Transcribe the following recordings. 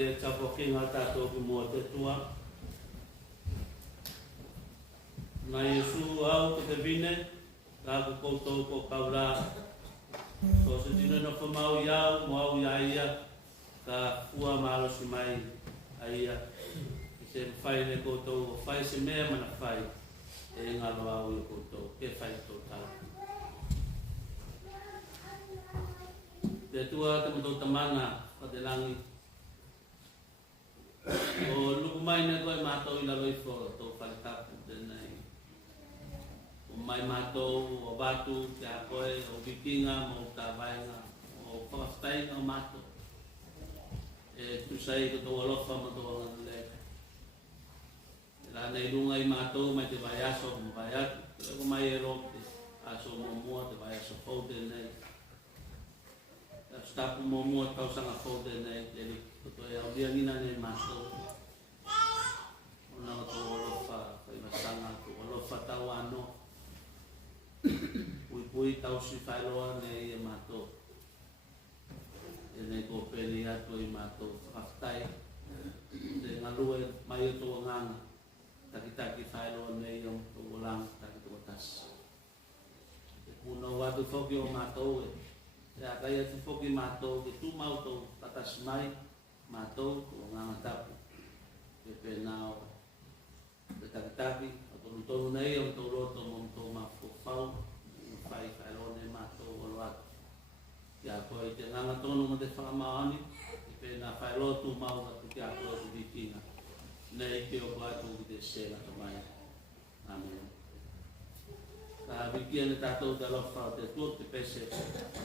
te tapokinga tātou ki mua te tua. Nā Iesu au ko te vine, ka ko koutou ko kaura. Ko se tino na whamau iau, mo au ia ia, ka ua marosi mai a ia. I se whai ne koutou, whai se mea mana whai, e ngalo au i koutou, ke whai tō tau. Te tua te matou tamana, ka te langi. O luku mai ne koe mātou i la loifo, tō whaletapu tēnei. O mai mātou, o batu, te a koe, o vikinga, mo tā vaenga, o whakawhtainga o mātou. E tusai ko tō alofa ma tō alana leka. E la nei runga i mātou, mai te vai aso, mo vai atu, te ko mai e rote, aso mo mua, te vai aso fau tēnei. Stapu mo mua tausanga fau tēnei, te li, ko e au liangina nei mātou. Ona o tō alofa, kai masanga, tō alofa tau ano. Pui tau si whairoa nei e mātou. E nei ko pēri atu i mātou whakaftai. Te ngalue mai o tō nganga. Taki whairoa nei o tō lang, taki tō tasi. Te puna watu whoki o mātou e. Te akai atu whoki mātou, ke tū mau tō tatasi mai, mātou, tō nganga tapu. Ke pēnao. Te taki, o tō tonu nei o tō roto mo tō mawhau. Pai whaelone mātou o loatu. Kia koe te nganga tonu ma te whakamaoni, i pēnā whaelotu mau atu kia koe te vikinga. Nei ke o koatu ki te sēna kamai. Amen. Ka vikia ne tātou te alofa o te tuo te pese,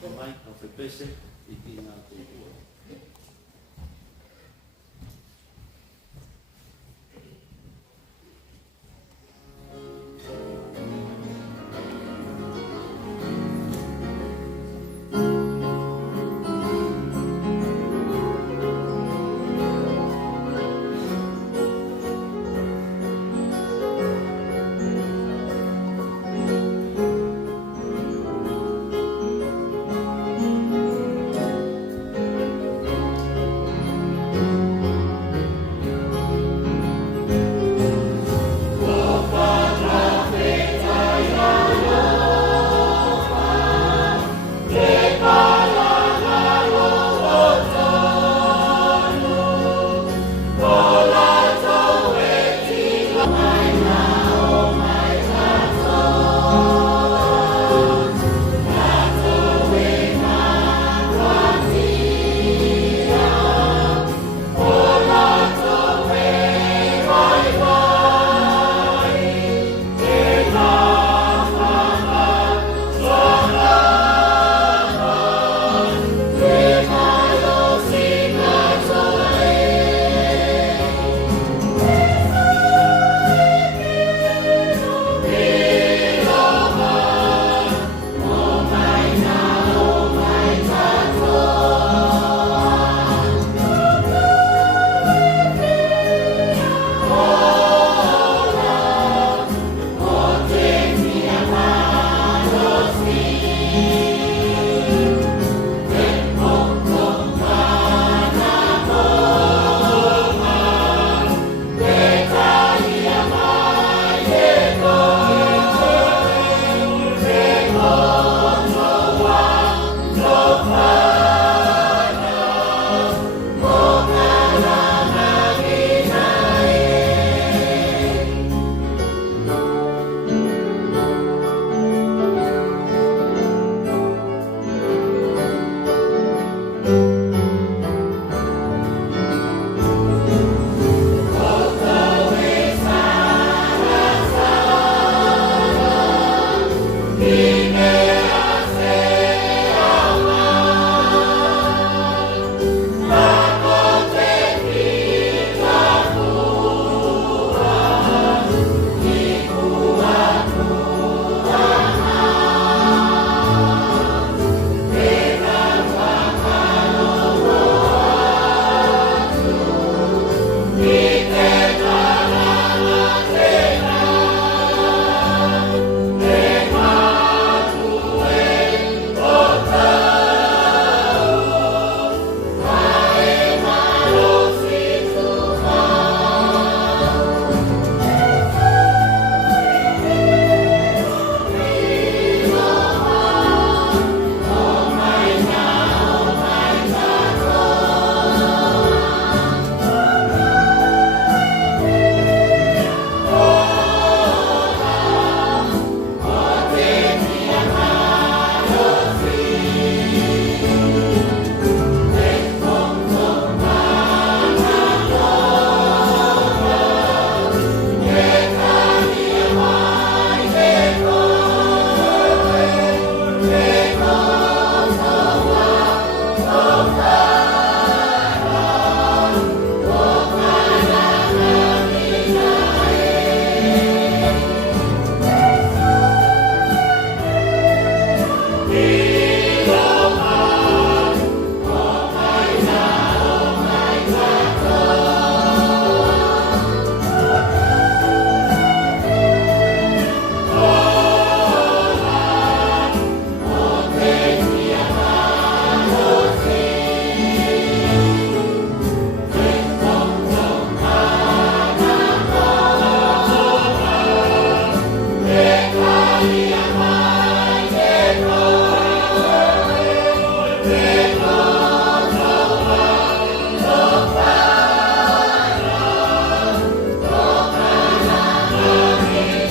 kamai, au te pese, vikinga te tuo.